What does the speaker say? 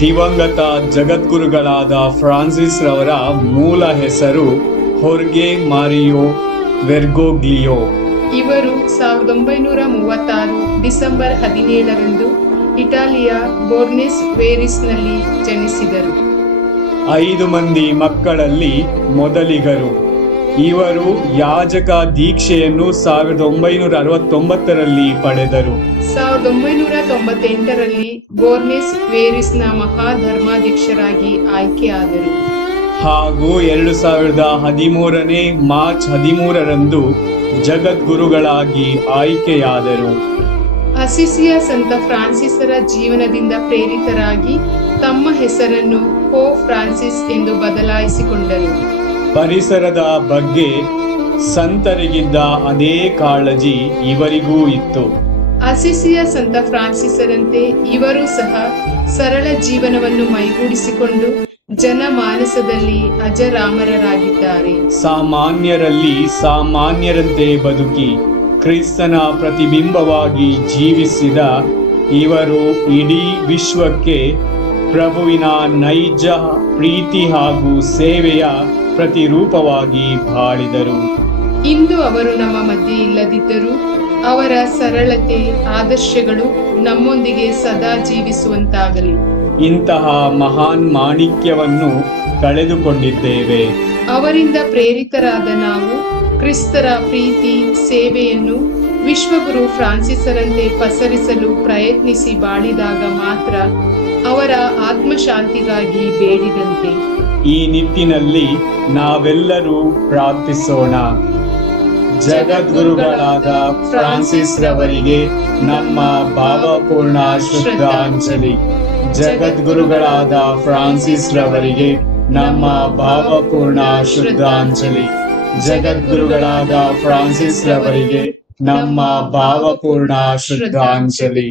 ದಿವಂಗತ ಜಗದ್ಗುರುಗಳಾದ ಫ್ರಾನ್ಸಿಸ್ ರವರ ಮೂಲ ಹೆಸರು ಹೊರ್ಗೆ ಮಾರಿಯೋ ಬೆರ್ಗೋಗ್ಲಿಯೋ. ಇವರು 1936 ಡಿಸೆಂಬರ್ 17ರಂದು ಇಟಾಲಿಯ ಬೊರ್ನೆಸ್ ವೇರಿಸ್ನಲ್ಲಿ ಜನಿಸಿದರು. 5 ಮಂದಿ ಮಕ್ಕಳಲ್ಲಿ ಮೊದಲಿಗರು. ಇವರು ಯಾಜಕ ದೀಕ್ಷೆಯನ್ನು 1969ರಲ್ಲಿ ಪಡೆದರು. 1998ರಲ್ಲಿ ಬೊರ್ನೆಸ್ ವೇರಿಸ್ನ ಮಹಾಧರ್ಮಾಧ್ಯಕ್ಷರಾಗಿ ಆಯ್ಕೆಯಾದರು. ಹಾಗೂ 2013ನೇ ಮಾರ್ಚ್ 13ರಂದು ಜಗದ್ಗುರುಗಳಾಗಿ ಆಯ್ಕೆಯಾದರು. ಅಸಿಸಿಯ ಸಂತ ಫ್ರಾನ್ಸಿಸರ ಜೀವನದಿಂದ ಪ್ರೇರಿತರಾಗಿ ತಮ್ಮ ಹೆಸರನ್ನು ಪೋಪ್ ಫ್ರಾನ್ಸಿಸ್ ಎಂದು ಬದಲಾಯಿಸಿಕೊಂಡರು. ಪರಿಸರದ ಬಗ್ಗೆ ಸಂತರಿಗಿದ್ದ ಅದೇ ಕಾಳಜಿ ಇವರಿಗೂ ಇತ್ತು. ಅಸಿಸಿಯ ಸಂತ ಫ್ರಾನ್ಸಿಸರಂತೆ ಇವರು ಸಹ ಸರಳ ಜೀವನವನ್ನು ಮೈಗೂಡಿಸಿಕೊಂಡು ಜನಮಾನಸದಲ್ಲಿ ಅಜರಾಮರರಾಗಿದ್ದಾರೆ. ಸಾಮಾನ್ಯರಲ್ಲಿ ಸಾಮಾನ್ಯರಂತೆ ಬದುಕಿ ಕ್ರಿಸ್ತನ ಪ್ರತಿಬಿಂಬವಾಗಿ ಜೀವಿಸಿದ ಇವರು ಇಡೀ ವಿಶ್ವಕ್ಕೆ ಪ್ರಭುವಿನ ನೈಜ ಪ್ರೀತಿ ಹಾಗೂ ಸೇವೆಯ ಪ್ರತಿರೂಪವಾಗಿ ಬಾಳಿದರು. ಇಂದು ಅವರು ನಮ್ಮ ಮಧ್ಯೆ ಇಲ್ಲದಿದ್ದರೂ ಅವರ ಸರಳತೆ ಆದರ್ಶಗಳು ನಮ್ಮೊಂದಿಗೆ ಸದಾ ಜೀವಿಸುವಂತಾಗಲಿ. ಇಂತಹ ಮಹಾನ್ ಮಾಣಿಕ್ಯವನ್ನು ಕಳೆದುಕೊಂಡಿದ್ದೇವೆ. ಅವರಿಂದ ಪ್ರೇರಿತರಾದ ನಾವು ಕ್ರಿಸ್ತರ ಪ್ರೀತಿ ಸೇವೆಯನ್ನು ವಿಶ್ವಗುರು ಫ್ರಾನ್ಸಿಸರಂತೆ ಪಸರಿಸಲು ಪ್ರಯತ್ನಿಸಿ ಬಾಳಿದಾಗ ಮಾತ್ರ ಅವರ ಆತ್ಮಶಾಂತಿಗಾಗಿ ಬೇಡಿದಂತೆ. ಈ ನಿಟ್ಟಿನಲ್ಲಿ ನಾವೆಲ್ಲರೂ ಪ್ರಾರ್ಥಿಸೋಣ. ಜಗದ್ಗುರುಗಳಾದ ಫ್ರಾನ್ಸಿಸ್ ರವರಿಗೆ ನಮ್ಮ ಭಾವಪೂರ್ಣ ಶ್ರದ್ಧಾಂಜಲಿ. ಜಗದ್ಗುರುಗಳಾದ ಫ್ರಾನ್ಸಿಸ್ ರವರಿಗೆ ನಮ್ಮ ಭಾವಪೂರ್ಣ ಶ್ರದ್ಧಾಂಜಲಿ. ಜಗದ್ಗುರುಗಳಾದ ಫ್ರಾನ್ಸಿಸ್ ರವರಿಗೆ ನಮ್ಮ ಭಾವಪೂರ್ಣ ಶ್ರದ್ಧಾಂಜಲಿ.